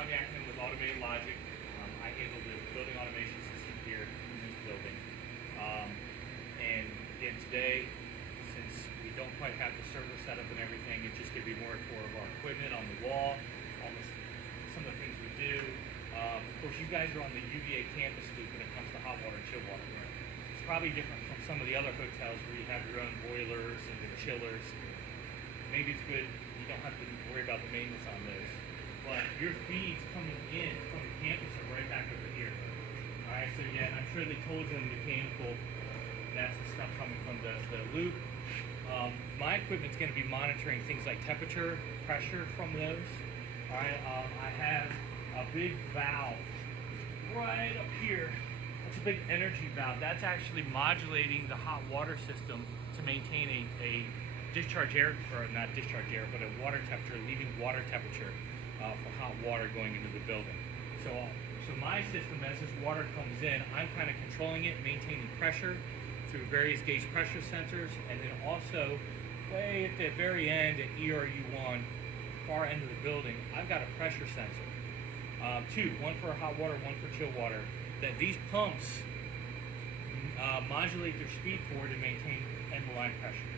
Tom Yackanin with Automated Logic. I handle the building automation system here in this building. And again, today, since we don't quite have the server setup and everything, it's just going to be more for our equipment on the wall, almost some of the things we do. Of course, you guys are on the UVA campus loop when it comes to hot water and chill water. It's probably different from some of the other hotels where you have your own boilers and the chillers. Maybe it's good you don't have to worry about the maintenance on those. But your feeds coming in from the campus are right back over here. Alright, so yeah, and I'm sure they told you in the mechanical, that's the stuff coming from the loop. My equipment's going to be monitoring things like temperature, pressure from those. Alright, I have a big valve right up here. It's a big energy valve. That's actually modulating the hot water system to maintain a discharge air, or not discharge air, but a water temperature, leaving water temperature for hot water going into the building. So my system, as this water comes in, I'm kind of controlling it, maintaining pressure through various gauge pressure sensors, and then also way at the very end at ERU1, far end of the building, I've got a pressure sensor. Two, one for hot water, one for chill water, that these pumps modulate their speed for to maintain end of line pressure.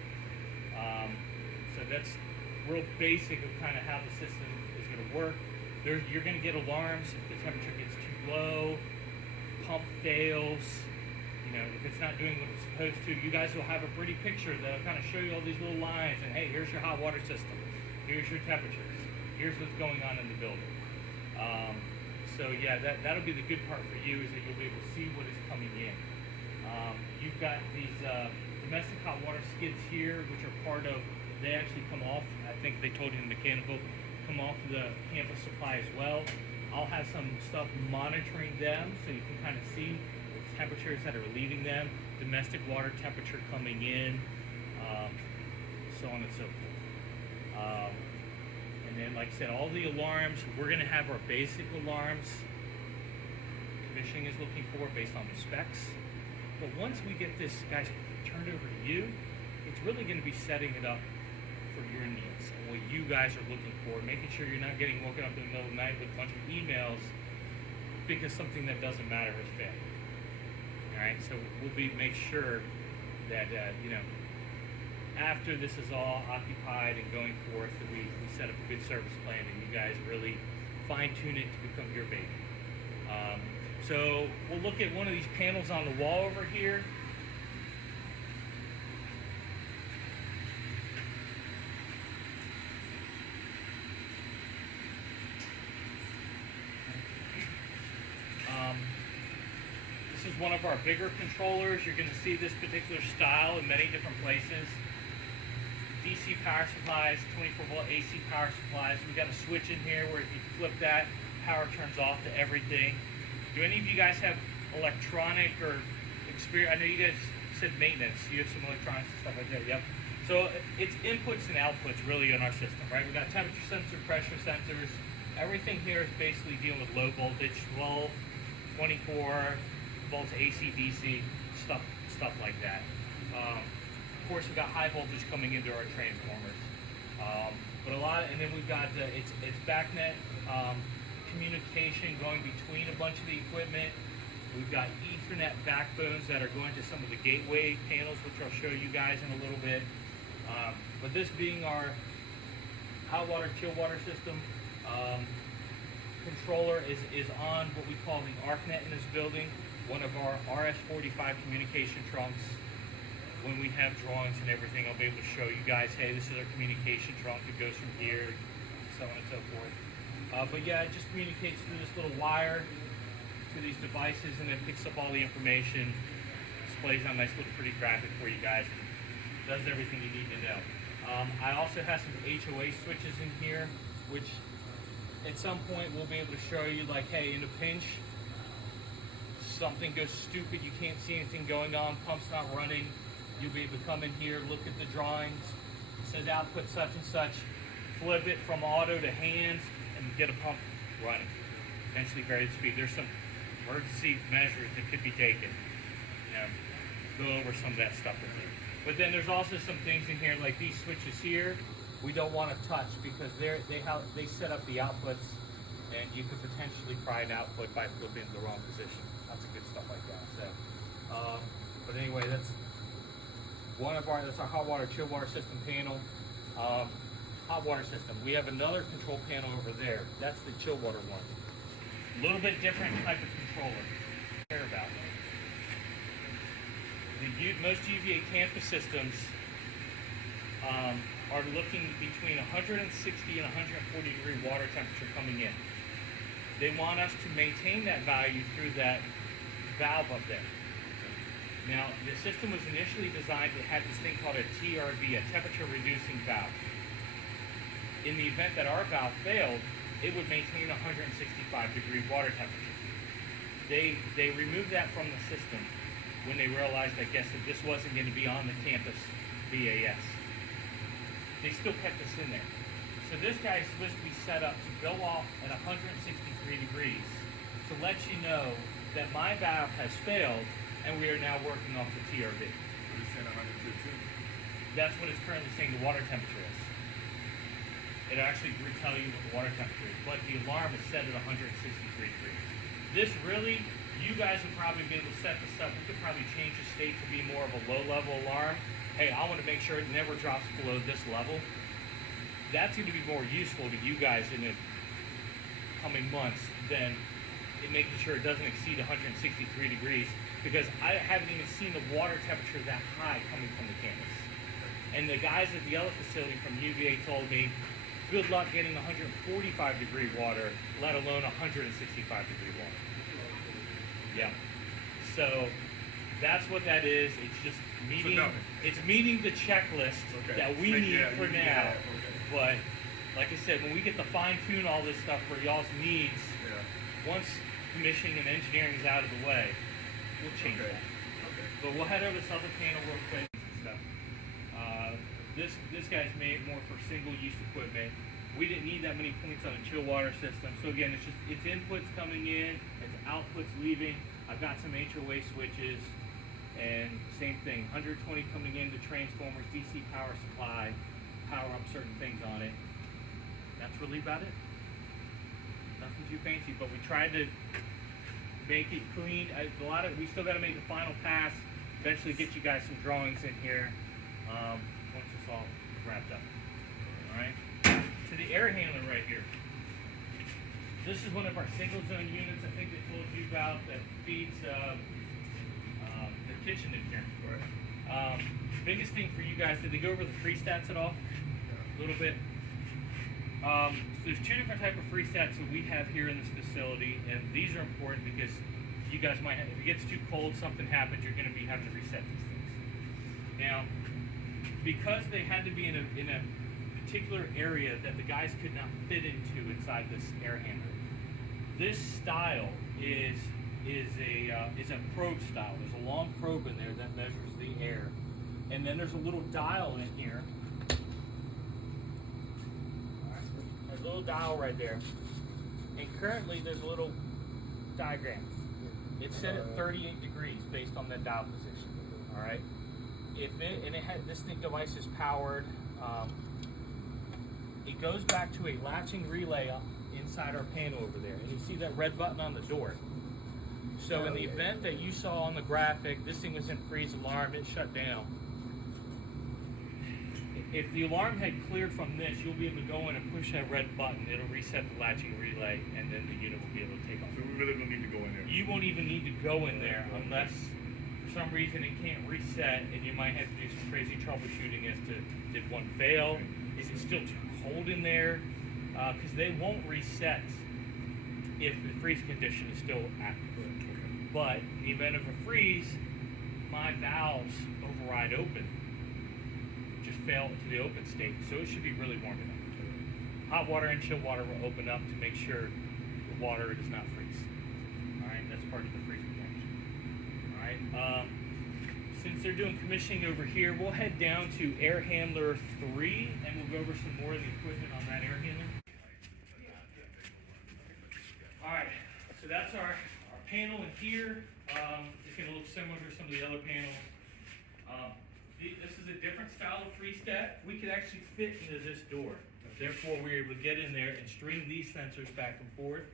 So that's real basic of kind of how the system is going to work. You're going to get alarms if the temperature gets too low, pump fails, if it's not doing what it's supposed to. You guys will have a pretty picture that'll kind of show you all these little lines, and hey, here's your hot water system, here's your temperatures, here's what's going on in the building. So yeah, that'll be the good part for you, is that you'll be able to see what is coming in. You've got these domestic hot water skids here, which are part of, they actually come off, I think they told you in the mechanical, come off the campus supply as well. I'll have some stuff monitoring them so you can kind of see the temperatures that are leaving them, domestic water temperature coming in, so on and so forth. And then, like I said, all the alarms, we're going to have our basic alarms commissioning is looking for based on the specs. But once we get this, guys, turned over to you, it's really going to be setting it up for your needs and what you guys are looking for, making sure you're not getting woken up in the middle of the night with a bunch of emails because something that doesn't matter has failed. Alright, so we'll make sure that, after this is all occupied and going forth, that we set up a good service plan and you guys really fine-tune it to become your baby. So we'll look at one of these panels on the wall over here. This is one of our bigger controllers. You're going to see this particular style in many different places. DC power supplies, 24-volt AC power supplies. We've got a switch in here where if you flip that, power turns off to everything. Do any of you guys have electronic or experience? I know you guys said maintenance. You have some electronics and stuff like that. Yep. So it's inputs and outputs really in our system, right? We've got temperature sensor, pressure sensors. Everything here is basically dealing with low voltage, 12, 24 volts AC, DC, stuff like that. Of course, we've got high voltage coming into our transformers. But a lot, and then we've got it's BACnet communication going between a bunch of the equipment. We've got Ethernet backbones that are going to some of the gateway panels, which I'll show you guys in a little bit. But this being our hot water, chill water system, controller is on what we call the ArcNet in this building, one of our RS-45 communication trunks. When we have drawings and everything, I'll be able to show you guys, hey, this is our communication trunk. It goes from here, so on and so forth. But yeah, it just communicates through this little wire to these devices, and then picks up all the information, displays on a nice little pretty graphic for you guys, and does everything you need to know. I also have some HOA switches in here, which at some point we'll be able to show you, like, hey, in a pinch, something goes stupid, you can't see anything going on, pump's not running, you'll be able to come in here, look at the drawings, it says output such and such, flip it from auto to hands, and get a pump running. Eventually vary the speed. There's some emergency measures that could be taken. Go over some of that stuff with you. But then there's also some things in here, like these switches here, we don't want to touch because they set up the outputs and you could potentially pry an output by flipping the wrong position. Lots of good stuff like that. So, but anyway, that's our hot water, chill water system panel. Hot water system. We have another control panel over there. That's the chill water one. A little bit different type of controller. Care about that. Most UVA campus systems are looking between 160 and 140 degree water temperature coming in. They want us to maintain that value through that valve up there. Now, the system was initially designed to have this thing called a TRV, a temperature reducing valve. In the event that our valve failed, it would maintain 165 degree water temperature. They removed that from the system when they realized, I guess, that this wasn't going to be on the campus BAS. They still kept this in there. So this guy is supposed to be set up to go off at 163 degrees to let you know that my valve has failed and we are now working off the TRV. What is saying 115? That's what it's currently saying the water temperature is. It actually will tell you what the water temperature is, but the alarm is set at 163 degrees. This really, you guys would probably be able to set this up. We could probably change the state to be more of a low-level alarm. Hey, I want to make sure it never drops below this level. That's going to be more useful to you guys in the coming months than making sure it doesn't exceed 163 degrees, because I haven't even seen the water temperature that high coming from the campus. And the guys at the other facility from UVA told me, good luck getting 145 degree water, let alone 165 degree water. Yeah. So that's what that is. It's just meeting. It's meeting the checklist that we need for now. But like I said, when we get to fine tune all this stuff for y'all's needs, once commissioning and engineering is out of the way, we'll change that. But we'll head over this other panel real quick and stuff. This guy's made more for single-use equipment. We didn't need that many points on a chill water system. So again, it's inputs coming in, it's outputs leaving. I've got some HOA switches, and same thing, 120 coming into transformers, DC power supply, power up certain things on it. That's really about it. Nothing too fancy, but we tried to make it clean. We still got to make the final pass. Eventually, get you guys some drawings in here once it's all wrapped up. All right. So the air handler right here. This is one of our single zone units. I think they told you about that feeds the kitchen in here. Right. Biggest thing for you guys. Did they go over the free stats at all? A little bit. So there's two different type of free stats that we have here in this facility, and these are important because you guys might have, if it gets too cold, something happens, you're going to be having to reset these things. Now, because they had to be in a particular area that the guys could not fit into inside this air handler, this style is a probe style. There's a long probe in there that measures the air, and then there's a little dial in here. A little dial right there, and currently there's a little diagram. It's set at 38 degrees based on that dial position. All right. This device is powered. It goes back to a latching relay inside our panel over there, and you see that red button on the door. So in the event that you saw on the graphic, this thing was in freeze alarm, it shut down. If the alarm had cleared from this, you'll be able to go in and push that red button. It'll reset the latching relay, and then the unit will be able to take off. So we really don't need to go in there? You won't even need to go in there unless, for some reason, it can't reset, and you might have to do some crazy troubleshooting as to, did one fail? Is it still too cold in there? Because they won't reset if the freeze condition is still active. But in the event of a freeze, my valves override open. Just fail to the open state, so it should be really warm enough. Hot water and chill water will open up to make sure the water does not freeze. All right, that's part of the freeze protection. All right, since they're doing commissioning over here, we'll head down to air handler 3, and we'll go over some more of the equipment on that air handler. All right, so that's our panel in here. It's going to look similar to some of the other panels. This is a different style of freeze stat. We could actually fit into this door. Therefore, we're able to get in there and string these sensors back and forth.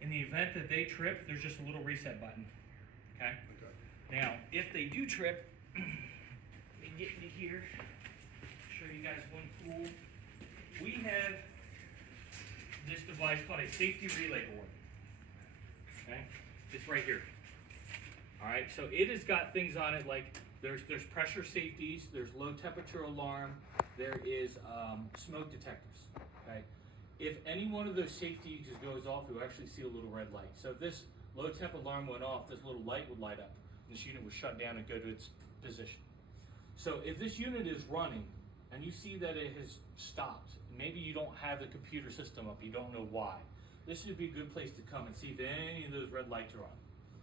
In the event that they trip, there's just a little reset button, okay? Okay. Now, if they do trip, let me get into here, show you guys one tool. We have this device called a safety relay board, okay? It's right here. All right, so it has got things on it like there's pressure safeties, there's low temperature alarm, there is smoke detectors, okay? If any one of those safeties just goes off, you'll actually see a little red light. So if this low temp alarm went off, this little light would light up. This unit would shut down and go to its position. So if this unit is running and you see that it has stopped, maybe you don't have the computer system up, you don't know why, this would be a good place to come and see if any of those red lights are on.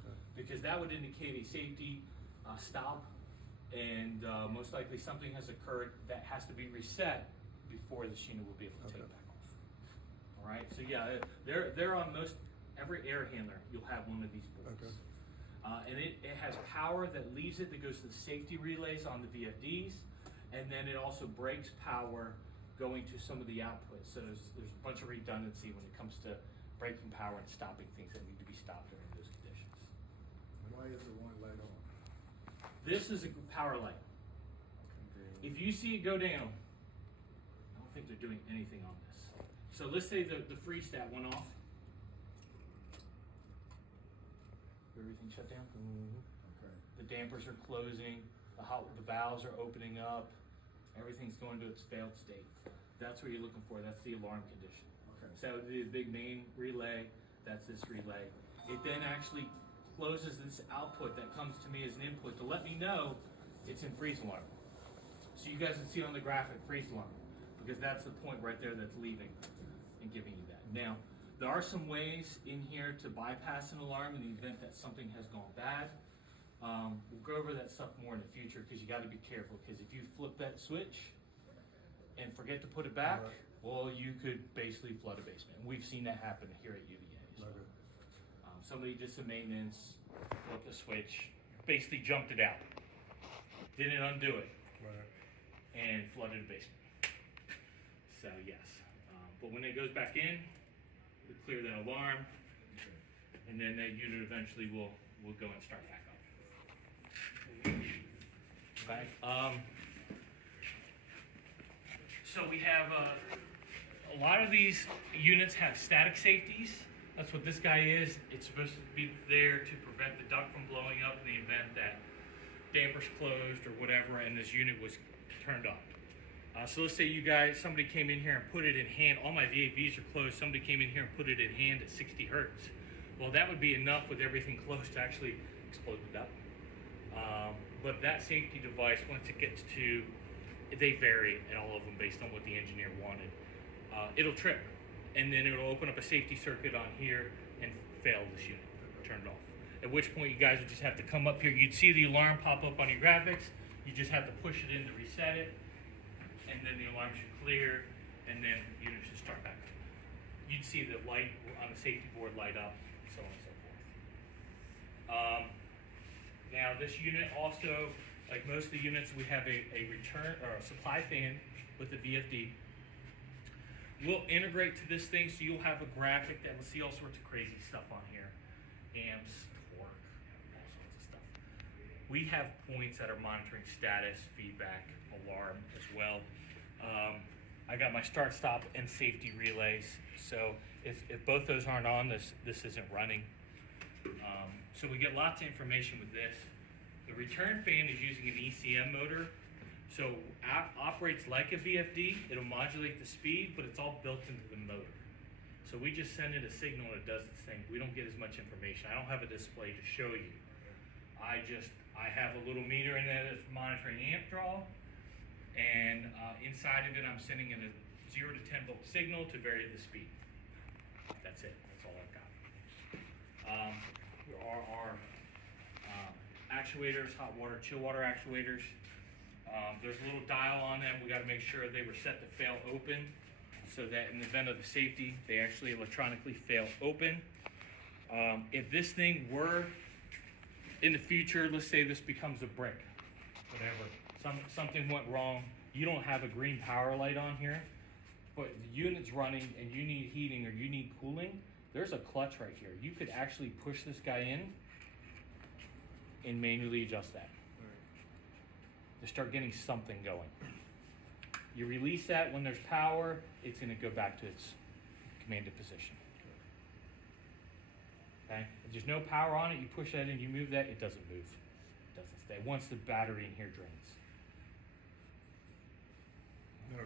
Okay. Because that would indicate a safety stop, and most likely something has occurred that has to be reset before this unit will be able to take it back off. All right, so yeah, they're on most every air handler. You'll have one of these boards. Okay. And it has power that leaves it, that goes to the safety relays on the VFDs, and then it also breaks power going to some of the outputs. So there's a bunch of redundancy when it comes to breaking power and stopping things that need to be stopped during those conditions. Why is the one light on? This is a power light. If you see it go down, I don't think they're doing anything on this. So let's say the freeze stat went off. Everything shut down. Okay. The dampers are closing. The valves are opening up. Everything's going to its failed state. That's what you're looking for. That's the alarm condition. Okay. So the big main relay, that's this relay. It then actually closes this output that comes to me as an input to let me know it's in freeze alarm. So you guys can see on the graphic freeze alarm, because that's the point right there that's leaving and giving you that. Now, there are some ways in here to bypass an alarm in the event that something has gone bad. We'll go over that stuff more in the future, because you got to be careful, because if you flip that switch and forget to put it back, Right. well, you could basically flood a basement. And we've seen that happen here at UVA as well. Okay. Somebody did some maintenance, flipped the switch, basically jumped it out, didn't undo it, Right. and flooded a basement. So yes, but when it goes back in, we clear that alarm, Okay. and then that unit eventually will go and start back up. Okay. So we have a lot of these units have static safeties. That's what this guy is. It's supposed to be there to prevent the duct from blowing up in the event that dampers closed or whatever, and this unit was turned on. So let's say somebody came in here and put it in hand. All my VAVs are closed. Somebody came in here and put it in hand at 60 hertz. Well, that would be enough with everything closed to actually explode the duct. But that safety device, once it gets to, they vary at all of them based on what the engineer wanted. It'll trip, and then it'll open up a safety circuit on here and fail this unit, turn it off. At which point you guys would just have to come up here. You'd see the alarm pop up on your graphics. You just have to push it in to reset it, and then the alarm should clear, and then the unit should start back up. You'd see the light on the safety board light up, so on and so forth. Now this unit also, like most of the units, we have a return or a supply fan with the VFD. We'll integrate to this thing, so you'll have a graphic that will see all sorts of crazy stuff on here. Amps, torque, all sorts of stuff. We have points that are monitoring status, feedback, alarm as well. I got my start, stop, and safety relays. So if both those aren't on, this isn't running. So we get lots of information with this. The return fan is using an ECM motor. So operates like a VFD. It'll modulate the speed, but it's all built into the motor. So we just send it a signal and it does its thing. We don't get as much information. I don't have a display to show you. I have a little meter in there that's monitoring amp draw, and inside of it I'm sending it a 0 to 10 volt signal to vary the speed. That's it. That's all I've got. There are our actuators, hot water, chill water actuators. There's a little dial on them. We got to make sure they were set to fail open, so that in the event of the safety, they actually electronically fail open. If this thing were in the future, let's say this becomes a brick, whatever, something went wrong, you don't have a green power light on here, but the unit's running and you need heating or you need cooling, there's a clutch right here. You could actually push this guy in and manually adjust that. To start getting something going. You release that when there's power, it's gonna go back to its commanded position. Okay, if there's no power on it, you push that in, you move that, it doesn't move. It doesn't stay, once the battery in here drains. Now,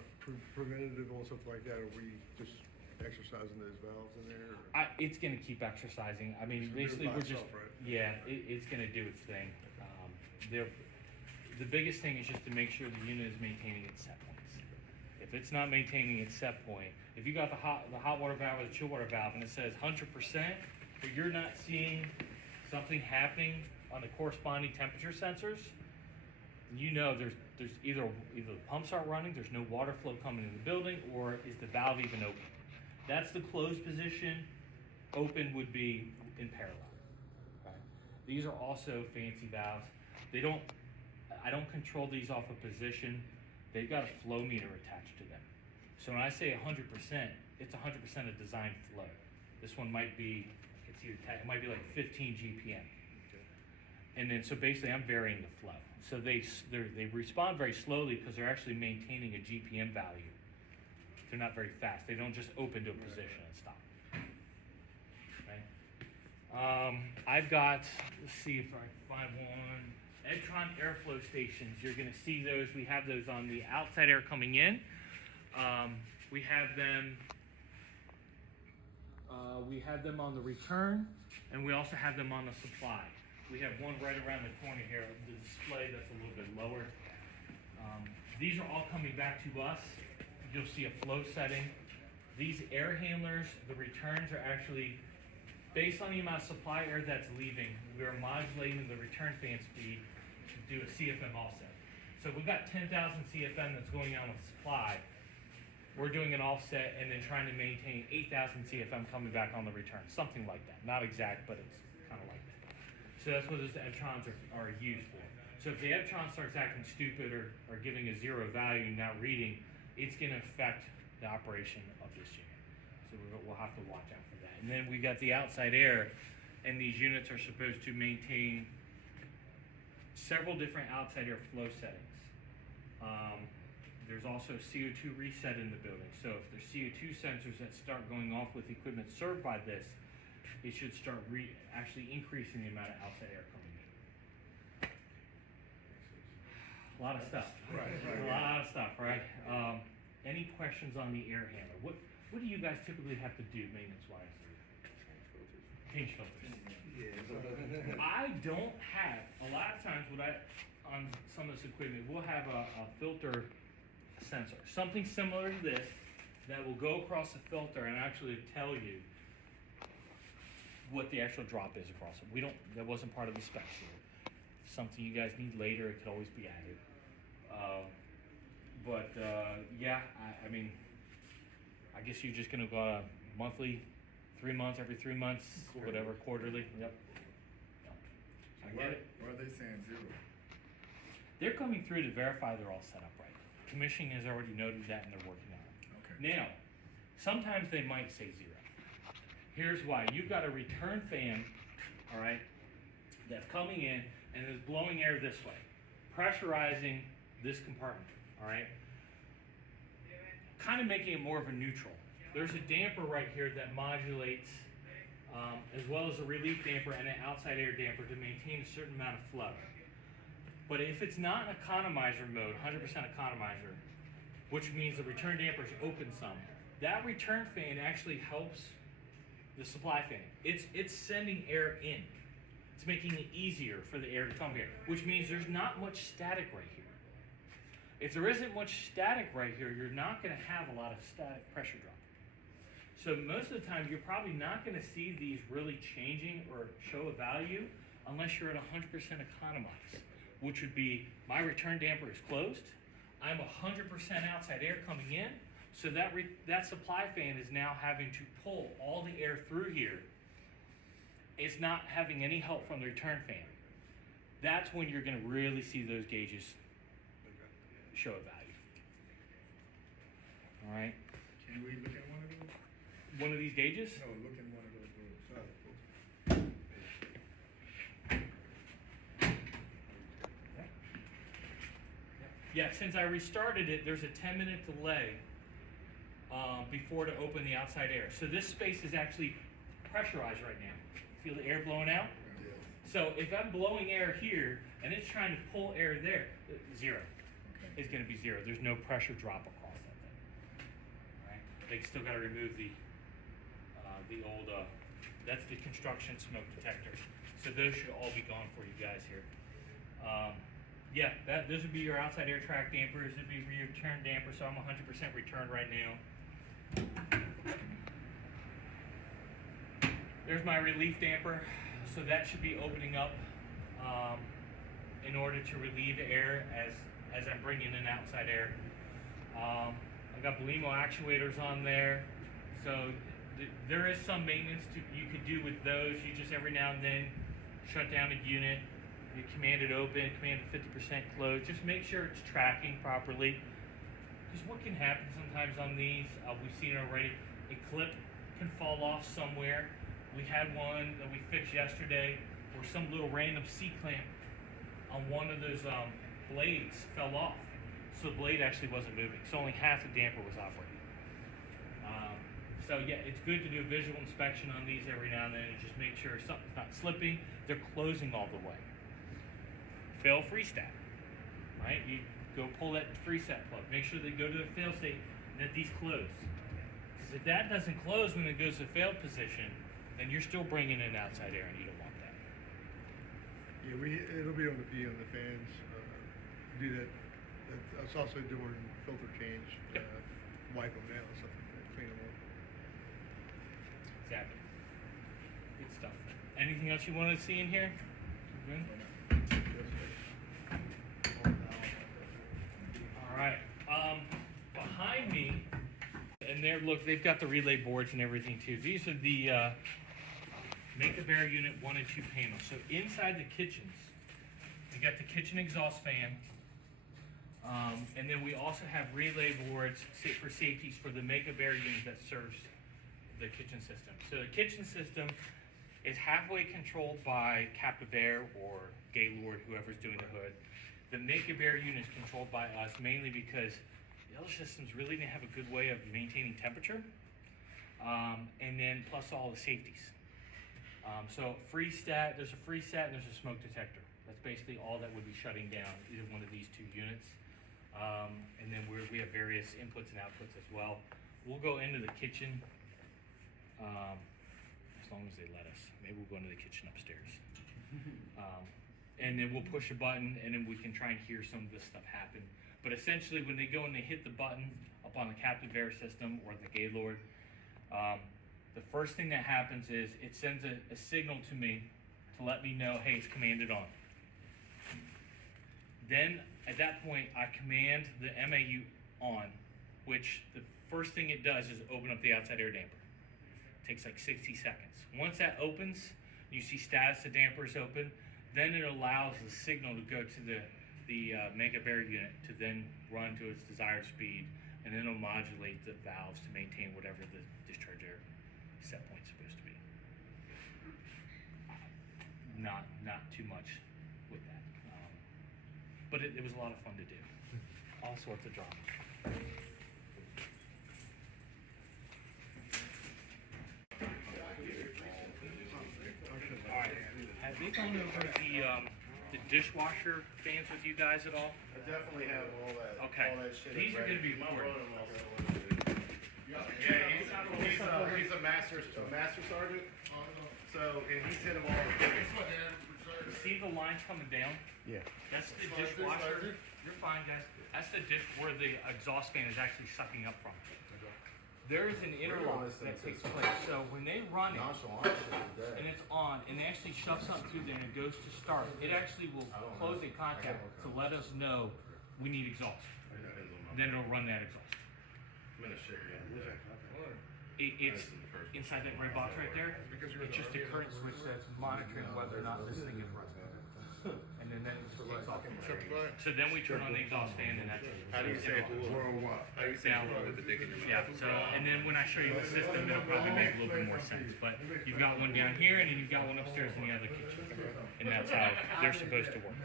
preventative on something like that, are we just exercising those valves in there? It's gonna keep exercising. I mean, It's gonna do it basically by we're just, itself, right? yeah, it's gonna do its thing. The biggest thing is just to make sure the unit is maintaining its set points. If it's not maintaining its set point, if you got the hot water valve or the chill water valve and it says 100%, but you're not seeing something happening on the corresponding temperature sensors, you know there's either the pumps aren't running, there's no water flow coming in the building, or is the valve even open? That's the closed position. Open would be in parallel. Okay? These are also fancy valves. I don't control these off a position. They've got a flow meter attached to them. So when I say 100%, it's 100% of design flow. This one might be, it might be like 15 GPM. And then, so basically I'm varying the flow. So they respond very slowly because they're actually maintaining a GPM value. They're not very fast. They don't just open to a position and stop. Okay. I've got, let's see if I can find one. Edtron airflow stations. You're gonna see those. We have those on the outside air coming in. We have them on the return, and we also have them on the supply. We have one right around the corner here, the display that's a little bit lower. These are all coming back to us. You'll see a flow setting. These air handlers, the returns are actually based on the amount of supply air that's leaving. We are modulating the return fan speed to do a CFM offset. So we've got 10,000 CFM that's going on with supply. We're doing an offset and then trying to maintain 8,000 CFM coming back on the return, something like that. Not exact, but it's kind of like that. So that's what those Edtrons are used for. So if the Edtron starts acting stupid or giving a zero value and not reading, it's going to affect the operation of this unit. So we'll have to watch out for that. And then we got the outside air, and these units are supposed to maintain several different outside air flow settings. There's also CO2 reset in the building. So if there's CO2 sensors that start going off with equipment served by this, it should start actually increasing the amount of outside air coming in. A lot of stuff. Right. A lot of stuff, right? Any questions on the air handler? What do you guys typically have to do maintenance-wise? Change filters. Yeah. I don't have, a lot of times on some of this equipment, we'll have a filter sensor, something similar to this that will go across the filter and actually tell you what the actual drop is across it. That wasn't part of the specs here. Something you guys need later, it could always be added. Yeah, I mean, I guess you're just gonna go monthly, 3 months, every 3 months, whatever, quarterly, yep. I get it. Why are they saying zero? They're coming through to verify they're all set up right. Commissioning has already noted that and they're working on it. Okay. Now, sometimes they might say zero. Here's why. You've got a return fan, all right, that's coming in and is blowing air this way, pressurizing this compartment, all right, kind of making it more of a neutral. There's a damper right here that modulates, as well as a relief damper and an outside air damper to maintain a certain amount of flow. But if it's not in economizer mode, 100% economizer, which means the return damper is open some, that return fan actually helps the supply fan. It's sending air in. It's making it easier for the air to come here, which means there's not much static right here. If there isn't much static right here, you're not going to have a lot of static pressure drop. So most of the time, you're probably not going to see these really changing or show a value unless you're at 100% economize, which would be my return damper is closed. I'm 100% outside air coming in, so that supply fan is now having to pull all the air through here. It's not having any help from the return fan. That's when you're going to really see those gauges show a value. All right, Can we look at one of those? one of these gauges. No, look at one of those little solid. Yeah, since I restarted it, there's a 10-minute delay before to open the outside air. So this space is actually pressurized right now. Feel the air blowing out? Yes. So if I'm blowing air here and it's trying to pull air there, zero. Okay. It's going to be zero. There's no pressure drop across that thing. All right. They still got to remove the old. That's the construction smoke detector. So those should all be gone for you guys here. Yeah, those would be your outside air track dampers. It'd be your return damper. So I'm 100% returned right now. There's my relief damper. So that should be opening up in order to relieve air as I'm bringing in outside air. I got Belimo actuators on there. So there is some maintenance you could do with those. You just every now and then shut down a unit. You command it open, command it 50% closed. Just make sure it's tracking properly. Because what can happen sometimes on these, we've seen it already, a clip can fall off somewhere. We had one that we fixed yesterday where some little random C-clamp on one of those blades fell off. So the blade actually wasn't moving. So only half the damper was operating. So yeah, it's good to do a visual inspection on these every now and then and just make sure something's not slipping. They're closing all the way. Fail freestat, right? You go pull that freestat plug. Make sure they go to the fail state and that these close. Because if that doesn't close when it goes to failed position, then you're still bringing in outside air and you don't want that. Yeah, it'll be on the fans. Do that. That's also doing filter change. Yep. Wipe them down, stuff like that. Clean them up. Exactly. Good stuff. Anything else you wanted to see in here? Good? All right. Behind me, and there, look, they've got the relay boards and everything too. These are the Make a Bear Unit 1 and 2 panels. So inside the kitchens, we got the kitchen exhaust fan, and then we also have relay boards for safeties for the Make a Bear unit that serves the kitchen system. So the kitchen system is halfway controlled by Captive Air or Gaylord, whoever's doing the hood. The Make a Bear unit is controlled by us mainly because the other systems really didn't have a good way of maintaining temperature, and then plus all the safeties. So freestat, there's a freestat and there's a smoke detector. That's basically all that would be shutting down either one of these two units. And then we have various inputs and outputs as well. We'll go into the kitchen as long as they let us. Maybe we'll go into the kitchen upstairs. And then we'll push a button and then we can try and hear some of this stuff happen. But essentially when they go and they hit the button up on the Captive Air system or the Gaylord, the first thing that happens is it sends a signal to me to let me know, hey, it's commanded on. Then at that point, I command the MAU on, which the first thing it does is open up the outside air damper. It takes like 60 seconds. Once that opens, you see status the damper is open, then it allows the signal to go to the Make a Bear unit to then run to its desired speed, and then it'll modulate the valves to maintain whatever the discharge air set point's supposed to be. Not too much with that, but it was a lot of fun to do. All sorts of drama. All right, have they gone over the dishwasher fans with you guys at all? I definitely have all that. Okay. All that shit. These are ready. going to be important. Yeah, he's a master sergeant. So, and he's hit them all. You see the lines coming down? Yeah. That's the dishwasher. You're fine, guys. That's the dish where the exhaust fan is actually sucking up from. There is an interlock that takes place. So when they run it, and it's on, and they actually shove something through there and it goes to start, it actually will close a contact to let us know we need exhaust. And then it'll run that exhaust. It's inside that red box right there. It's just a current switch that's monitoring whether or not this thing is running. And and then so like simplify. So then we turn on the exhaust fan and that's it. How do you say Worldwide. How do you say Now, yeah, so, and then when I show you the system, it'll probably make a little bit more sense, but you've got one down here, and then you've got one upstairs in the other kitchen, and that's how they're supposed to work.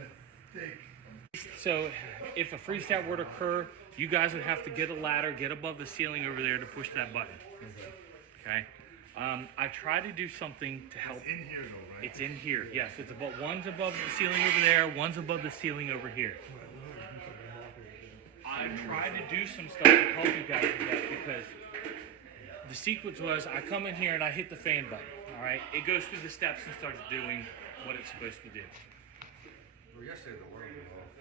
So, if a freeze stat were to occur, you guys would have to get a ladder, get above the ceiling over there to push that button, okay? I try to do something to help. in here though, right? It's in here, yes, it's about, one's above the ceiling over there, one's above the ceiling over here. I tried to do some stuff to help you guys with that because the sequence was I come in here and I hit the fan button, all right? It goes through the steps and starts doing what it's supposed to do. Well, yesterday the alarm was off.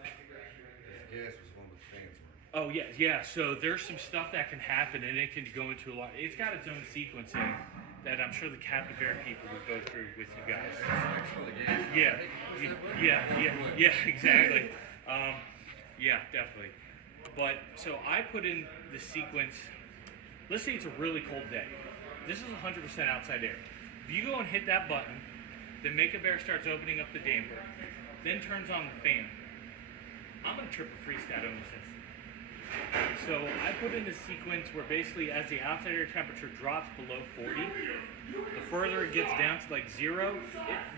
The gas was one with the fans running. Oh, yeah, so there's some stuff that can happen and it can go into a lot. It's got its own sequencing that I'm sure the captive people would go through with you guys. Thanks for the gas. Yeah, exactly. Yeah, definitely. But, so I put in the sequence, let's say it's a really cold day. This is 100% outside air. If you go and hit that button, then Make-A-Bear starts opening up the damper, then turns on the fan. I'm gonna trip a freeze stat almost instantly. So I put in the sequence where basically as the outside air temperature drops below 40, the further it gets down to like 0,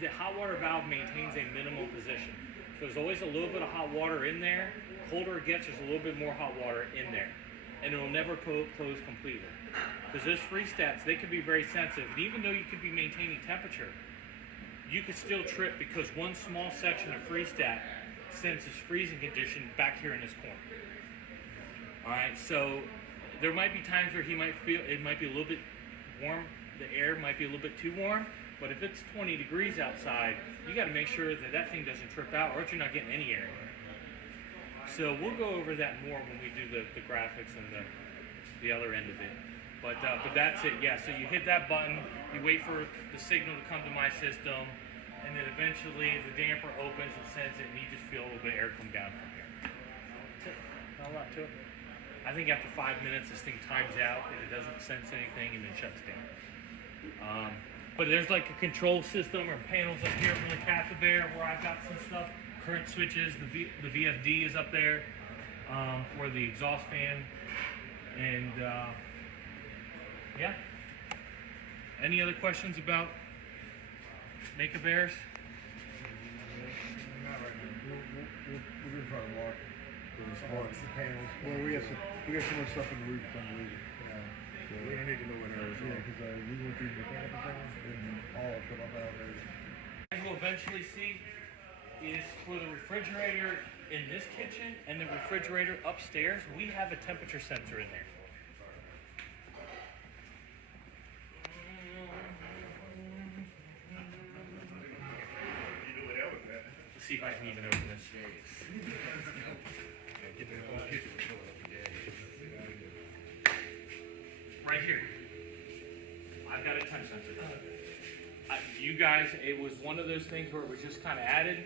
the hot water valve maintains a minimal position. So there's always a little bit of hot water in there. Colder it gets, there's a little bit more hot water in there. And it'll never close completely. Because those freeze stats, they can be very sensitive. And even though you could be maintaining temperature, you could still trip because one small section of freeze stat senses freezing condition back here in this corner. Alright, so there might be times where he might feel it might be a little bit warm, the air might be a little bit too warm, but if it's 20 degrees outside, you got to make sure that that thing doesn't trip out or else you're not getting any air in there. So we'll go over that more when we do the graphics and the other end of it. But that's it, yeah, so you hit that button, you wait for the signal to come to my system, and then eventually the damper opens and sends it, and you just feel a little bit of air come down from here. That's it, not a lot to it. I think after 5 minutes this thing times out if it doesn't sense anything and then shuts down. But there's like a control system or panels up here from the Bear where I've got some stuff. Current switches, the VFD is up there for the exhaust fan. And yeah. Any other questions about Make-A-Bears? Not right now. We're gonna try to mark the panels. Well, we got so much stuff in the roof for some reason. So, We don't need to know what areas. yeah, because we went through the mechanical panels and all of them up out there. What you'll eventually see is for the refrigerator in this kitchen and the refrigerator upstairs, we have a temperature sensor in there. Let's see if I can even open this. Right here. I've got a temp sensor. You guys, it was one of those things where it was just kind of added.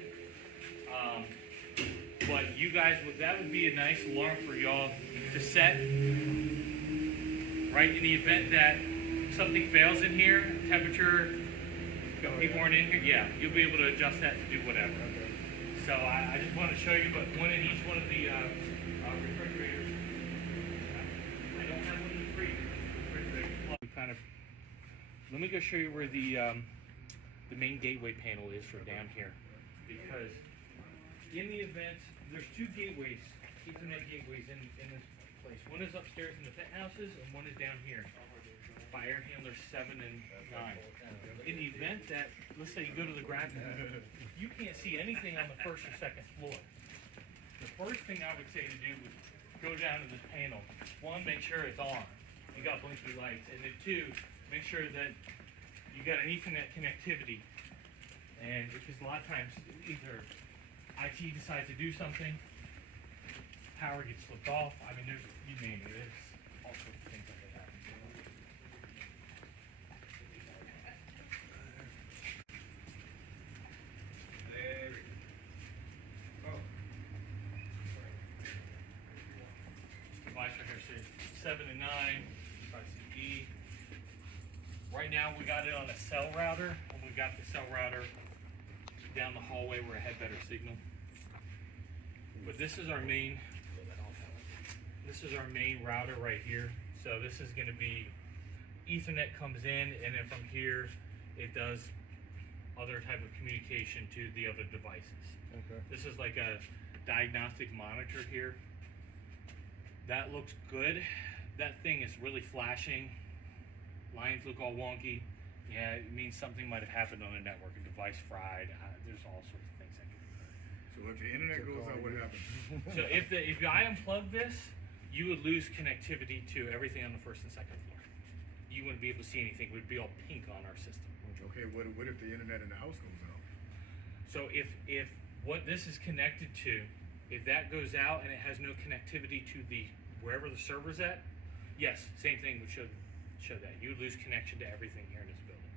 But you guys, that would be a nice alarm for y'all to set. Right, in the event that something fails in here, temperature, people aren't in here, yeah, you'll be able to adjust that to do whatever. So I just want to show you, but one in each one of the refrigerators. I don't have one in the refrigerator. Let me go show you where the main gateway panel is for down here, because in the event there's two gateways, Ethernet gateways in this place. One is upstairs in the penthouses, and one is down here by air handlers 7 and 9. In the event that, let's say you go to the ground, you can't see anything on the first or second floor. The first thing I would say to do would go down to this panel. One, make sure it's on. You got blinky lights, and then 2, make sure that you got an Ethernet connectivity. And because a lot of times either IT decides to do something, power gets flipped off. I mean, you name it. There's all sorts of things that can happen. Device right here says 7 and 9. If I see E. Right now we got it on a cell router. When we got the cell router down the hallway where it had better signal. But this is our main, this is our main router right here. So this is gonna be, Ethernet comes in, and then from here, it does other type of communication to the other devices. Okay. This is like a diagnostic monitor here. That looks good. That thing is really flashing. Lines look all wonky. Yeah, it means something might have happened on the network, a device fried. There's all sorts of things that could occur. So if the internet goes out, what happens? So if I unplug this, you would lose connectivity to everything on the first and second floor. You wouldn't be able to see anything. It would be all pink on our system. Okay, what if the internet in the house goes out? So if what this is connected to, if that goes out and it has no connectivity to the wherever the server's at, yes, same thing would show that. You would lose connection to everything here in this building.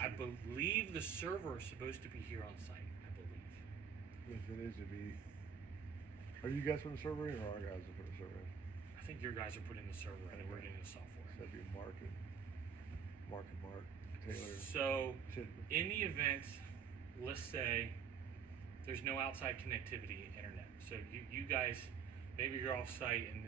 I believe the server is supposed to be here on site. I believe. If it is, it'd be. Are you guys from the server in, or our guys are from the server in? I think your guys are putting the server and then we're getting the software. So that'd be Mark and Mark Taylor. So Tidman. in the event, let's say there's no outside connectivity internet. So you guys, maybe you're off site and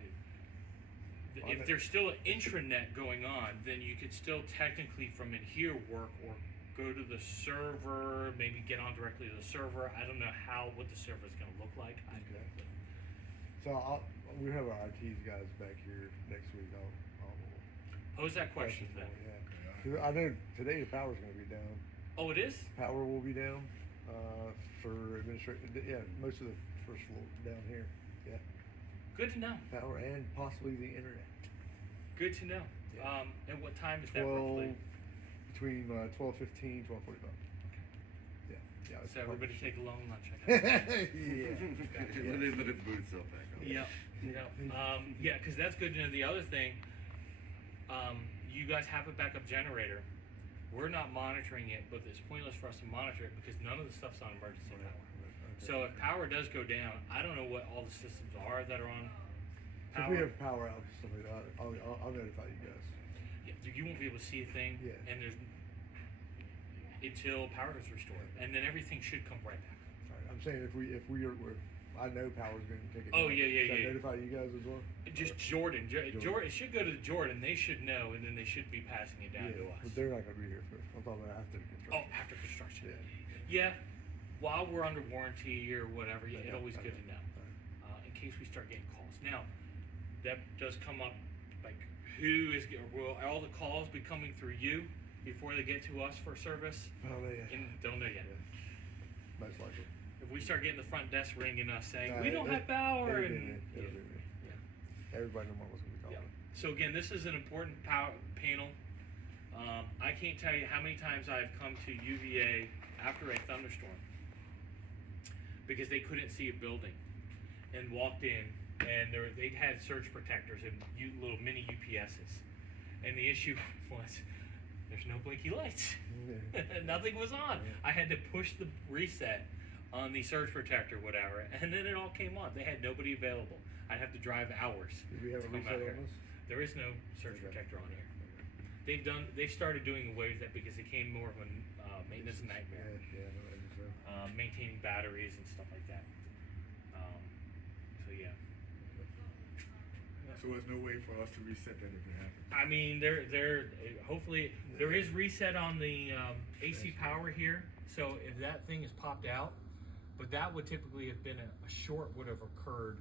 if there's still an intranet going on, then you could still technically from in here work or go to the server, maybe get on directly to the server. I don't know what the server is going to look like. Okay. So we have our IT guys back here next week. I'll Pose that question then. Yeah. 'Cause I know today the power's going to be down. Oh, it is? Power will be down for administration. Yeah, most of the first floor down here. Yeah, Good to know. power and possibly the internet. Good to know. Yeah. And what time is that roughly? Between 12:15, 12:45. Yeah. Yeah. it's So everybody probably- take a long lunch. I guess. Yeah. Let it boot itself back up. Yep. Yeah, because that's good to know. The other thing, you guys have a backup generator. We're not monitoring it, but it's pointless for us to monitor it because none of the stuff's on emergency power. Okay. So if power does go down, I don't know what all the systems are that are on So if power. we have power out, stuff like that, I'll notify you guys. Yeah, you won't be able to see a thing, Yeah. and there's until power is restored, and then everything should come right back. All right, I'm saying if we are, I know power's going to take it. Oh, down. yeah, Should I yeah. notify you guys as well? Just Jordan. Jordan. It should go to Jordan. They should know, and then they should be passing it down to us. But they're not going to be here first. I'm talking about after the Oh, construction. after construction. Yeah. Yeah. While we're under warranty or whatever, it's Okay, always good okay. to know. In case we start getting calls. Now, that does come up, like, will all the calls be coming through you before they get to us for service? Oh, yeah. Don't know yet. Yeah. Most likely. If we start getting the front desk ringing us saying, Nah, we don't have power, it'll be and me. It'll be me. Everybody in the was going to be calling. So again, this is an important power panel. I can't tell you how many times I've come to UVA after a thunderstorm because they couldn't see a building and walked in and they had surge protectors and little mini UPSs. And the issue was there's no blinky lights. Yeah. Nothing was on. I had to push the reset on the surge protector, whatever, and then it all came on. They had nobody available. I'd have to drive hours. Did we have to a come out reset here. on this? There is no surge Okay. protector on here. They've started doing away with that because it became more of a maintenance nightmare. Yeah, no, I think so. Maintaining batteries and stuff like that. So yeah. So there's no way for us to reset that if it happens. I mean, hopefully there is reset on the AC power here. So if that thing is popped out, but that would typically have been a short would have occurred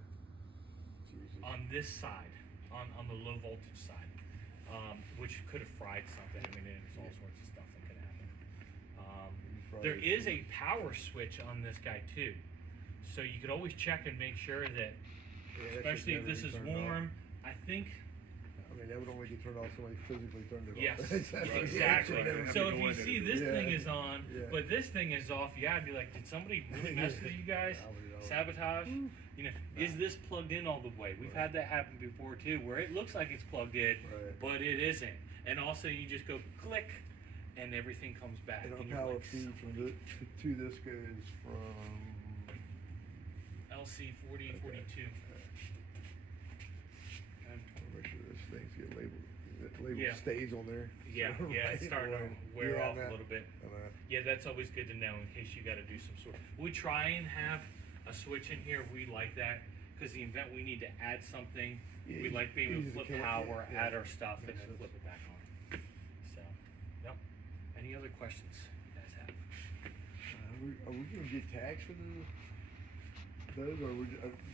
Jesus. on this side, on the low voltage side, which could have fried something. I mean, there's all sorts of stuff that could happen. There is a power switch on this guy too, so you could always check and make sure that, Yeah, that especially should if this never is be turned warm. I think. I mean, that would only get turned off if somebody physically turned it Yes, off. exactly. Yeah. So if you see this Yeah. thing is on, Yeah. but this thing is off, you gotta be like, did somebody really mess with you guys? Sabotage? You know, is this plugged in all the way? We've had that happen before too, where it looks like it's plugged in, Right. but it isn't. And also you just go click, and everything comes back. And our and you're power like, feed from to this goes from. LC 4042. I'll make sure this things get labeled. That label Yeah. stays on there. Yeah, So, yeah, it's right starting to away. wear Yeah, off man. a little bit. I know. Yeah, that's always good to know in case you got to do some sort. We try and have a switch in here, we like that, cause the event we need to add something, we Yeah, like being able to easy to flip can- power, yeah, add our stuff, and makes then sense. flip it back on. So, yep. Any other questions you guys have? Are we gonna get tags for those, or we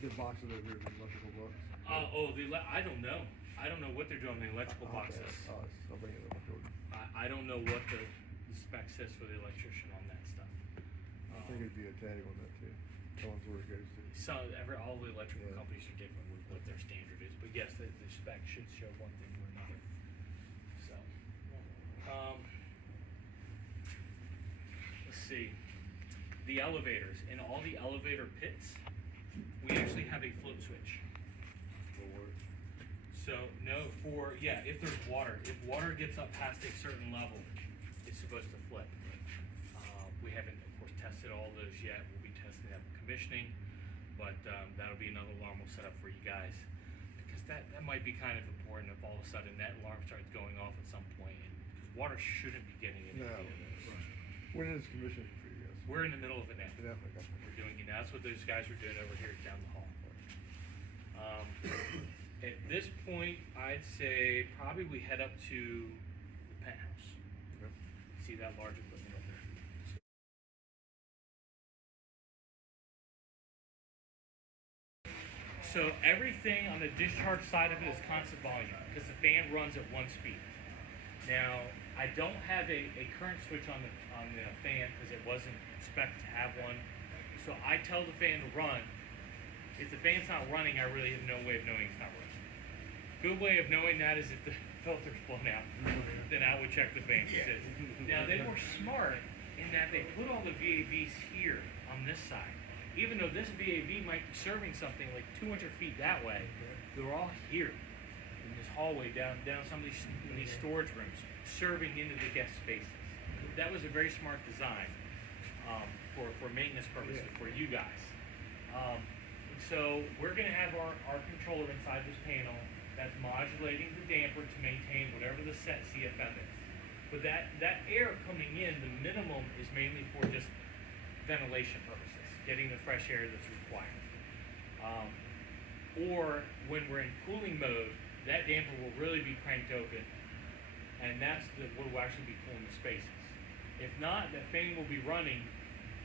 the boxes over here, the electrical box? I don't know. I don't know what they're doing on the electrical boxes. I'll bring it up. I don't know what the spec says for the electrician on that stuff. I think it'd be a tag on that too. Tell us where it goes to. All the electrical Yeah. companies are different with what their standard is, but yes, the spec should show one thing or another. So, let's see. The elevators, in all the elevator pits, we actually have a float switch. So, if there's water, if water gets up past a certain level, it's supposed to flip. We haven't, of course, tested all those yet. We'll be testing that with commissioning, but that'll be another alarm we'll set up for you guys. Because that might be kind of important if all of a sudden that alarm starts going off at some point, because water shouldn't be getting in. No. When is commissioning for you guys? We're in the middle of it now. Yeah, okay. We're doing it now. That's what those guys are doing over here down the hall. At this point, I'd say probably we head up to the penthouse. Yep. See that large equipment up there. So everything on the discharge side of it is constant volume because the fan runs at one speed. Now, I don't have a current switch on the fan because it wasn't spec to have one. So I tell the fan to run. If the fan's not running, I really have no way of knowing it's not running. Good way of knowing that is if the filter's blown out, then I would check the fan. Now they were smart in that they put all the VAVs here on this side. Even though this VAV might be serving something like 200 feet that way, they're all here in this hallway down some of these storage rooms, serving into the guest spaces. That was a very smart design for maintenance purposes for you guys. So we're going to have our controller inside this panel that's modulating the damper to maintain whatever the set CFM is. But that air coming in, the minimum is mainly for just ventilation purposes, getting the fresh air that's required. Or when we're in cooling mode, that damper will really be cranked open, and that's what will actually be cooling the spaces. If not, the fan will be running,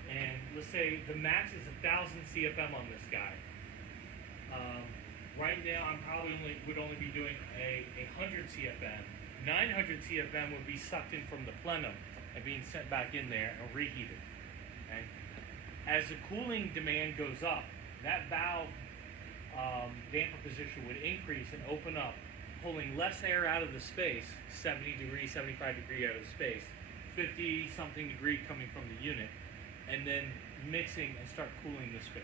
and let's say the max is 1,000 CFM on this guy. Right now, I'm probably would only be doing a 100 CFM. 900 CFM would be sucked in from the plenum and being sent back in there and reheated. Okay? As the cooling demand goes up, that valve damper position would increase and open up, pulling less air out of the space, 70 degree, 75 degree out of the space, 50 something degree coming from the unit, and then mixing and start cooling the space.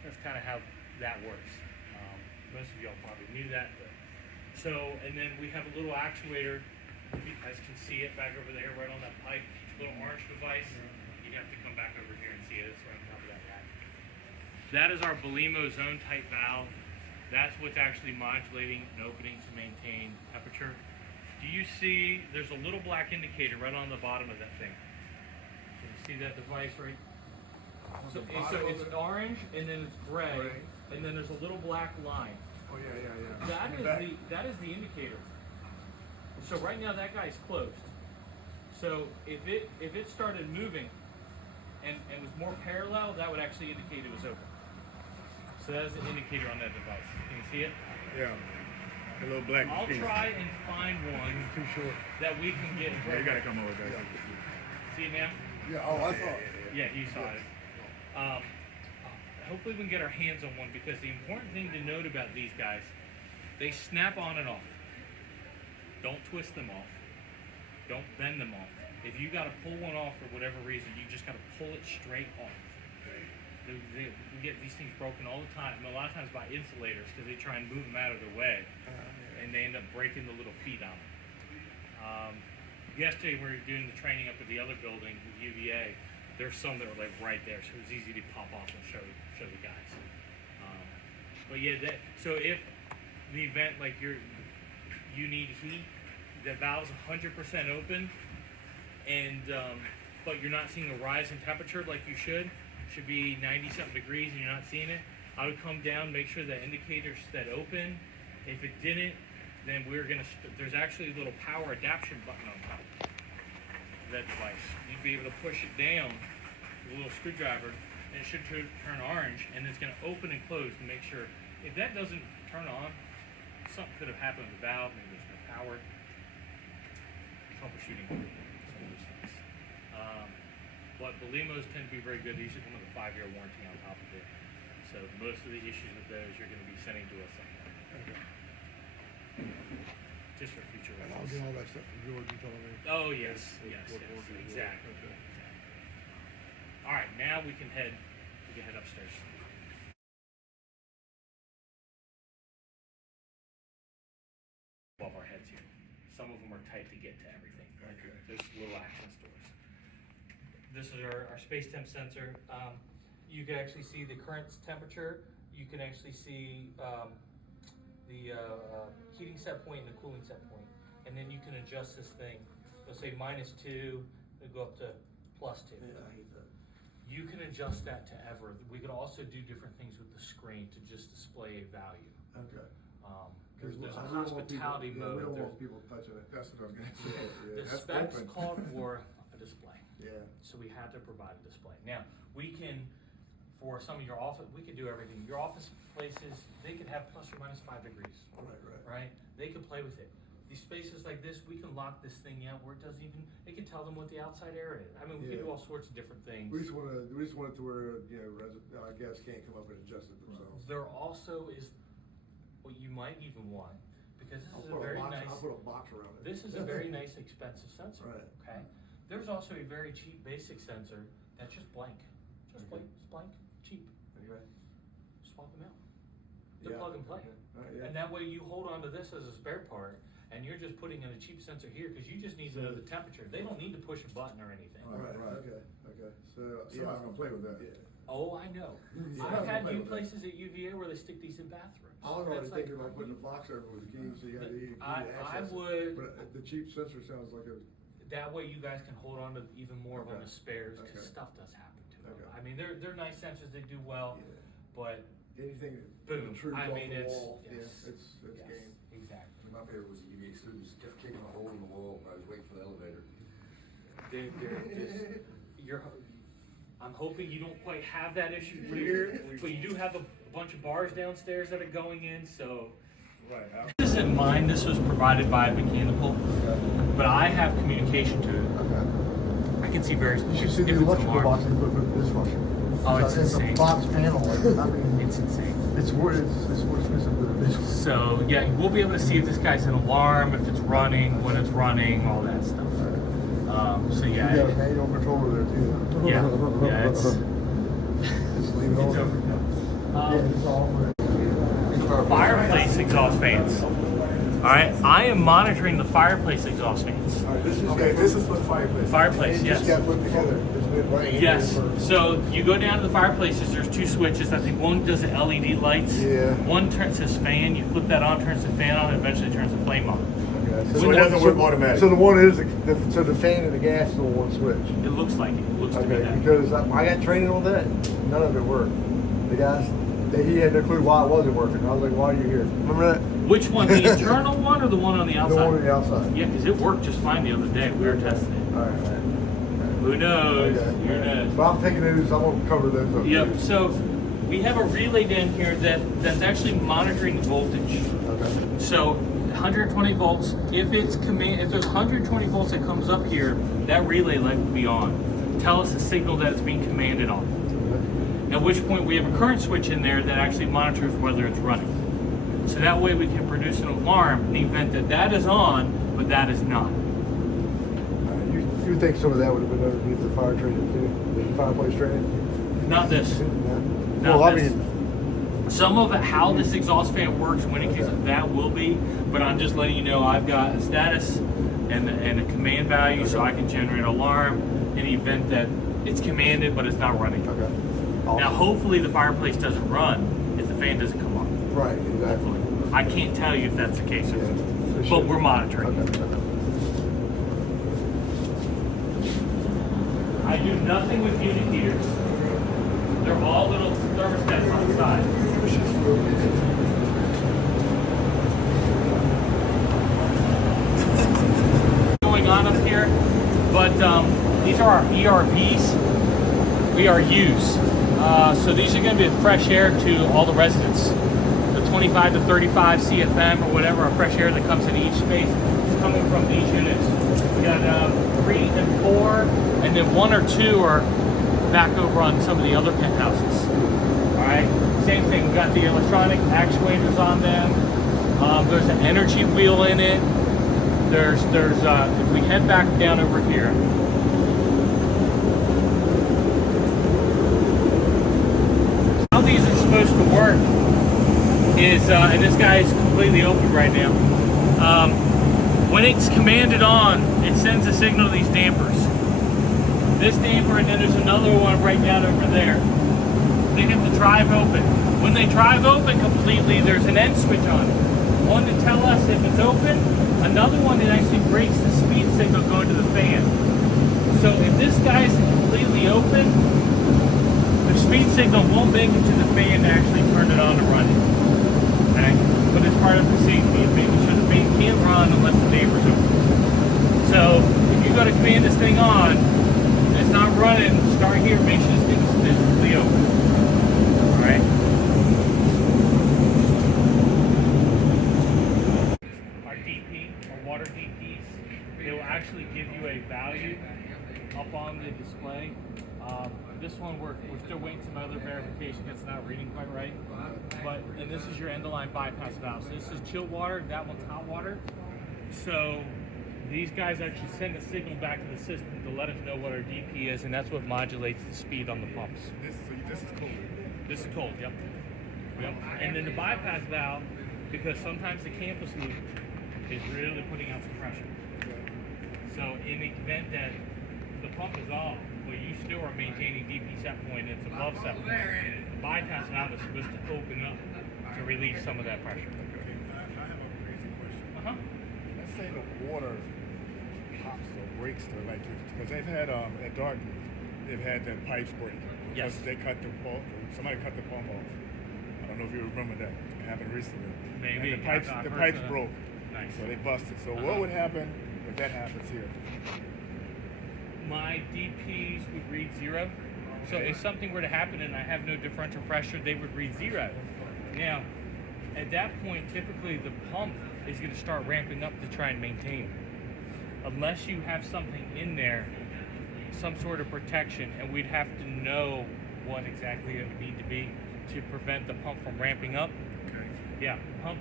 That's kind of how that works. Most of y'all probably knew that, but and then we have a little actuator. You guys can see it back over there, right on that pipe, little orange device. You'd have to come back over here and see it. It's right on top of that rack. That is our Belimo zone type valve. That's what's actually modulating and opening to maintain temperature. Do you see? There's a little black indicator right on the bottom of that thing. Can you see that device right? So it's orange, and then it's gray, and then there's a little black line. Oh yeah. That is the indicator. So right now that guy's closed. So if it started moving and was more parallel, that would actually indicate it was open. So that is the indicator on that device. Can you see it? Yeah. A little black I'll piece. try and find one Too short. that we can get. Yeah, you gotta come over there. See it now? Yeah. Oh, I thought. Yeah, you saw it. Hopefully we can get our hands on one, because the important thing to note about these guys, they snap on and off. Don't twist them off. Don't bend them off. If you got to pull one off for whatever reason, you just got to pull it straight off. We get these things broken all the time, and a lot of times by insulators, because they try and move them out of their way, and they end up breaking the little feet on them. Yesterday we were doing the training up at the other building with UVA. There's some that were like right there, so it was easy to pop off and show the guys. But yeah, so if the event like you need heat, the valve's 100% open, and but you're not seeing a rise in temperature like you should, should be 90-something degrees and you're not seeing it, I would come down, make sure the indicator said open. If it didn't, then we're gonna, there's actually a little power adaptation button on top of that device. You'd be able to push it down with a little screwdriver, and it should turn orange, and it's gonna open and close to make sure. If that doesn't turn on, something could have happened with the valve, maybe there's no power. Troubleshooting some of those things. But the Limos tend to be very good. These usually come with a 5-year warranty on top of it. So most of the issues with those you're going to be sending to us anyway. Okay. Just for future And I'll reference. get all that stuff from George and tell me. Oh yes, exactly. Okay. All right, now we can head upstairs. Above our heads here. Some of them are tight to get to everything. Like Okay. there's little access doors. This is our space temp sensor. You can actually see the current temperature. You can actually see the heating set point and the cooling set point. And then you can adjust this thing. Let's say -2, it'll go up to +2. Yeah, I hate that. You can adjust that to ever. We could also do different things with the screen to just display a value. Okay. There's a I don't want hospitality people, mode. we don't There's- want people touching it, that's what I'm gonna say. the That's specs open. called for a display. Yeah, So we had to provide a display. Now, we can, for some of your office, we could do everything. Your office places, they could have ±5 degrees, right. right? They could play with it. These spaces like this, we can lock this thing out where it doesn't even, it can tell them what the outside air is. I mean, we can do Yeah. all sorts of different things. We just want it to where, you know, our guests can't come up and adjust it themselves. There also is, what you might even want, because this I'll is a put very a box, nice, I'll put a box around it. this is a very nice expensive sensor, Right. okay? There's also a very cheap basic sensor that's just blank, just Okay. blank, cheap. Okay. Swap them out. They're Yeah. plug and play. Right, yeah. And that way you hold on to this as a spare part, and you're just putting in a cheap sensor here, because you just need to know the temperature. They don't need to push a button or anything. Right, okay. So, yeah, I'm gonna play with that. Oh, I know. Yeah. I've had Play new with that. places at UVA where they stick these in bathrooms. I was already It's like- thinking about putting a box over with the key, so you had the key to I access it. would- But the cheap sensor sounds like a, That way you guys can hold on to even more of them Okay. as spares, because Okay. stuff does happen to them. Okay. I mean, they're nice sensors, they do well, yeah, but anything that boom, intrudes I off mean, the it's, wall, yeah, yes, it's yes, game. exactly. My favorite was the UVA students kept kicking a hole in the wall when I was waiting for the elevator. I'm hoping you don't quite have that issue here, but you do have a bunch of bars downstairs that are going in, so. Right. This isn't mine, this was provided by Mechanical, but I have communication to it. Okay. I can see various You points. should see the If it's electrical alarm. box they put for the dishwasher. Oh, it's a insane. box panel, I mean, It's insane. it's more expensive than a dishwasher. So yeah, we'll be able to see if this guy's an alarm, if it's running, when it's running, all that stuff. So You yeah, got a manual controller there too. yeah, it's Just leave it on. over. Yeah, it's all. Fireplace exhaust fans. All right, I am monitoring the fireplace exhaust fans. Alright, this is for the fireplace. Fireplace, It just yes. got put together. It's been running here Yes. for- So you go down to the fireplaces. There's 2 switches. I think one does the LED lights. Yeah. One turns this fan. You flip that on, turns the fan on, and eventually turns the flame on. Okay, So it doesn't work automatic. So the one is, so the fan and the gas is on one switch. It looks like it. It looks to be Okay, that. because I got training on that, none of it worked. The guys, he had no clue why it wasn't working. I was like, why are you here? Remember that? Which one? The internal one or the one on the outside? The one on the outside. Yeah, because it worked just fine the other day. We were testing it. Alright, Who knows? okay. Who knows? But I'm taking those, I'm gonna cover those up. Yep. too. So we have a relay down here that's actually monitoring the voltage. Okay. So 120 volts. If there's 120 volts that comes up here, that relay light will be on. Tell us a signal that it's being commanded on. At which point we have a current switch in there that actually monitors whether it's running. So that way we can produce an alarm in the event that that is on, but that is not. You think some of that would have been underneath the fire training too? The fireplace training? Not this. No. Well, I this. mean, Some of it, how this exhaust fan works, when it gets that will be, but I'm just letting you know I've got a status and a command value, so I can generate an alarm in the event that it's commanded but it's not running. okay. Now, Awesome. hopefully the fireplace doesn't run if the fan doesn't come on. Right, exactly. I can't tell you if that's the case, or Yeah, not, for but sure. we're monitoring. Okay. I do nothing with unit heaters. They're all little thermostats on the side. Going on up here, but these are our ERVs. ERUs. So these are going to be fresh air to all the residents. The 25 to 35 CFM or whatever, fresh air that comes into each space is coming from these units. We got 3 and 4, and then 1 or 2 are back over on some of the other penthouses. All right, same thing. We got the electronic actuators on them. There's an energy wheel in it. There's if we head back down over here. How these are supposed to work is, and this guy is completely open right now. When it's commanded on, it sends a signal to these dampers. This damper, and then there's another one right down over there. They have to drive open. When they drive open completely, there's an end switch on it. One to tell us if it's open, another one that actually breaks the speed signal going to the fan. So if this guy's completely open, the speed signal won't make it to the fan to actually turn it on and run it. Okay? But it's part of the safety of making sure the fan can't run unless the damper's open. So if you go to command this thing on, and it's not running, start here, make sure this thing is physically open. Alright? Our DP, our water DPs, they will actually give you a value up on the display. This one we're still waiting some other verification. It's not reading quite right. But and this is your end of line bypass valve. So this is chilled water. That one's hot water. So these guys actually send a signal back to the system to let us know what our DP is, and that's what modulates the speed on the pumps. This is cold. This is cold. Yep. And then the bypass valve, because sometimes the campus loop is really putting out some pressure. So in the event that the pump is off, well, you still are maintaining DP set point, it's above set point. The bypass valve is supposed to open up to relieve some of that pressure. Okay, I have a crazy question. Let's say the water pops or breaks, or like, because they've had at Darton, they've had their pipes break. Yes. Because they cut the pump. Somebody cut the pump off. I don't know if you remember that. It happened recently. Maybe. And the pipes broke. Nice. So they busted. So what would happen if that happens here? My DPs would read 0. So if something were to happen and I have no differential pressure, they would read 0. Now, at that point, typically the pump is going to start ramping up to try and maintain. Unless you have something in there, some sort of protection, and we'd have to know what exactly it would need to be to prevent the pump from ramping up. Okay. Yeah, pump.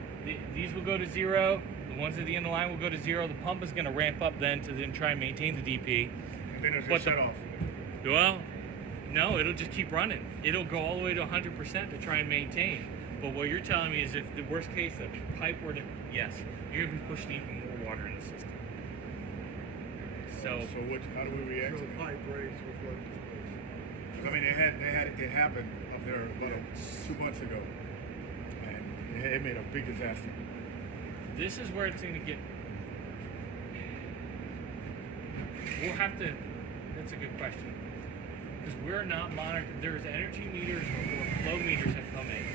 These will go to 0. The ones at the end of the line will go to 0. The pump is going to ramp up then to then try and maintain the DP. And then it'll just shut off. Well, no, it'll just keep running. It'll go all the way to 100% to try and maintain. But what you're telling me is if the worst case, the pipe were to, yes, you're going to be pushing even more water in the system. So How do we react to that? pipe breaks with what? I mean, it happened up there about 2 months ago, and it made a big disaster. this is where it's going to get. We'll have to. That's a good question. Because we're not monitoring. There's energy meters or flow meters that come in.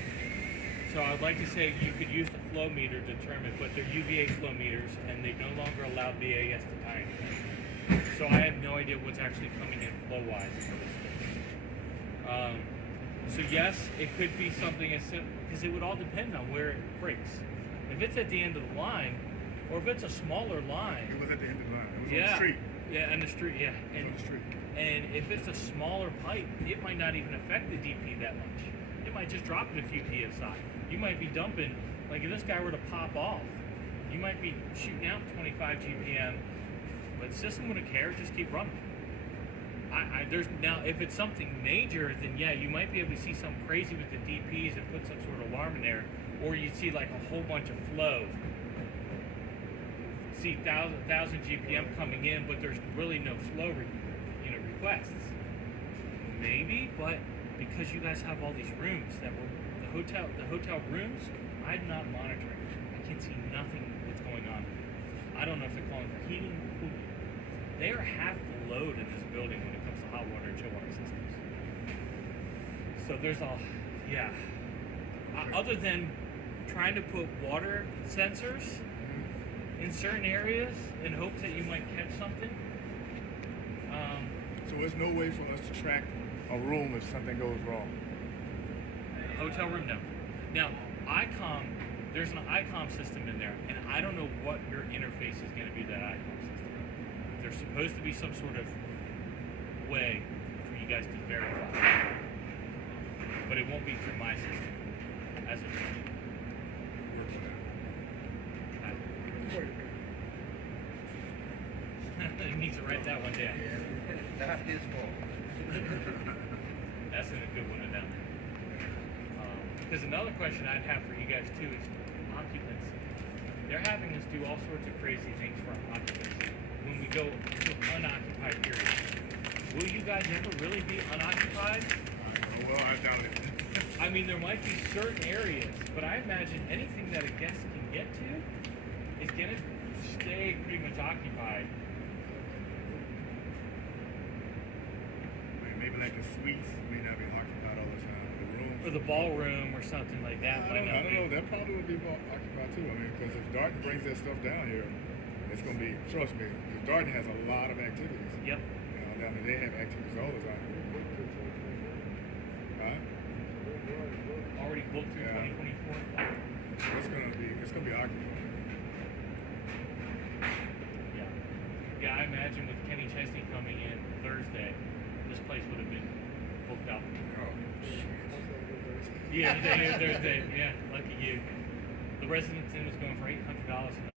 So I'd like to say you could use the flow meter to determine, but they're UVA flow meters, and they no longer allow BAS to tie anything. So I have no idea what's actually coming in flow-wise for this thing. So yes, it could be something as simple, because it would all depend on where it breaks. If it's at the end of the line, or if it's a smaller line. It was at the end of the line. It was on the street. Yeah, on the street, yeah. It was on the street. And if it's a smaller pipe, it might not even affect the DP that much. It might just drop it a few PSI. You might be dumping, like if this guy were to pop off, you might be shooting out 25 GPM, but the system wouldn't care, just keep running. There's now, if it's something major, then yeah, you might be able to see something crazy with the DPs and put some sort of alarm in there, or you'd see like a whole bunch of flow. See 1,000 GPM coming in, but there's really no flow requests. Maybe, but because you guys have all these rooms that were the hotel rooms, I'm not monitoring. I can see nothing that's going on. I don't know if they're calling for heating or cooling. They are half the load in this building when it comes to hot water and chill water systems. So there's a, yeah. Other than trying to put water sensors in certain areas in hopes that you might catch something. So there's no way for us to track a room if something goes wrong. Hotel room, no. Now, ICOM, there's an ICOM system in there, and I don't know what your interface is going to be to that ICOM system. There's supposed to be some sort of way for you guys to verify, but it won't be through my system as of yet. It needs to write that one down. Not his fault. That's a good one to know. Because another question I'd have for you guys too is occupancy. They're having us do all sorts of crazy things for occupancy when we go to unoccupied periods. Will you guys ever really be unoccupied? Oh, well, I doubt it. I mean, there might be certain areas, but I imagine anything that a guest can get to is going to stay pretty much occupied. Maybe like the suites may not be occupied all the time. The rooms. Or the ballroom or something like that. I don't know. That probably would be occupied too. I mean, because if Darton brings that stuff down here, it's going to be, trust me, because Darton has a lot of activities. Yep. You know, I mean, they have activities all the time. Huh? Already booked through Yeah. 2024. So it's gonna be occupied. Yeah. Yeah, I imagine with Kenny Chesney coming in Thursday, this place would have been booked up. Oh, shit. Yeah, the day of Thursday. Yeah, lucky you. The Residence Inn was going for $800 a night.